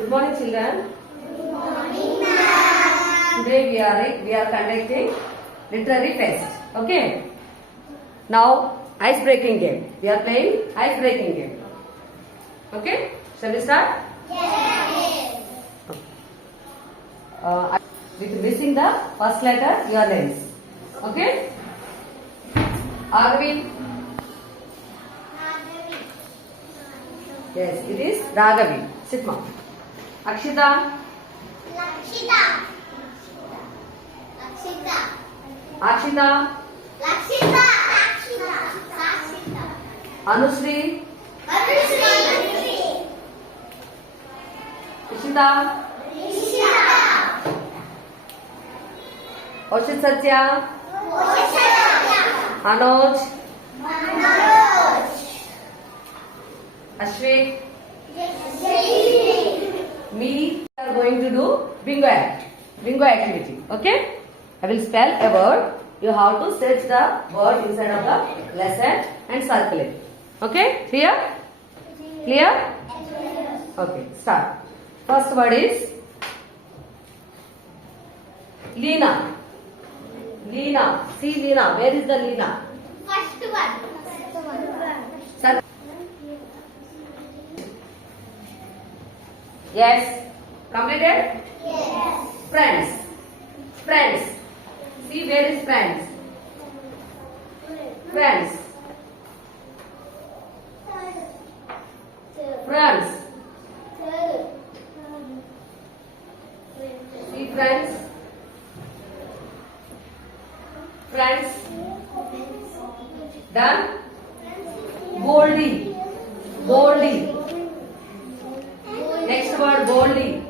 Good morning, children. Good morning, ma'am. Today we are conducting literary test. Okay. Now ice breaking game. We are playing ice breaking game. Okay. Shall we start? Yes. With missing the first letter, your names. Okay. Arvind. Yes, it is Raghavi. Sit, mom. Akshita. Lakshita. Lakshita. Akshita. Lakshita. Lakshita. Lakshita. Anushree. Anushree. Ishita. Ishita. Oshit Satya. Oshita. Anoj. Manoj. Ashwik. Jayashree. Me are going to do bingo activity. Okay? I will spell a word. You have to search the word inside of the lesson and circle it. Okay? Clear? Clear? Okay, start. First word is Leena. Leena. See Leena. Where is the Leena? First one. Sir. Yes. Completed? Yes. Friends. Friends. See where is friends? Friends. Friends. See friends. Friends. Done? Boldly. Boldly. Next word boldly.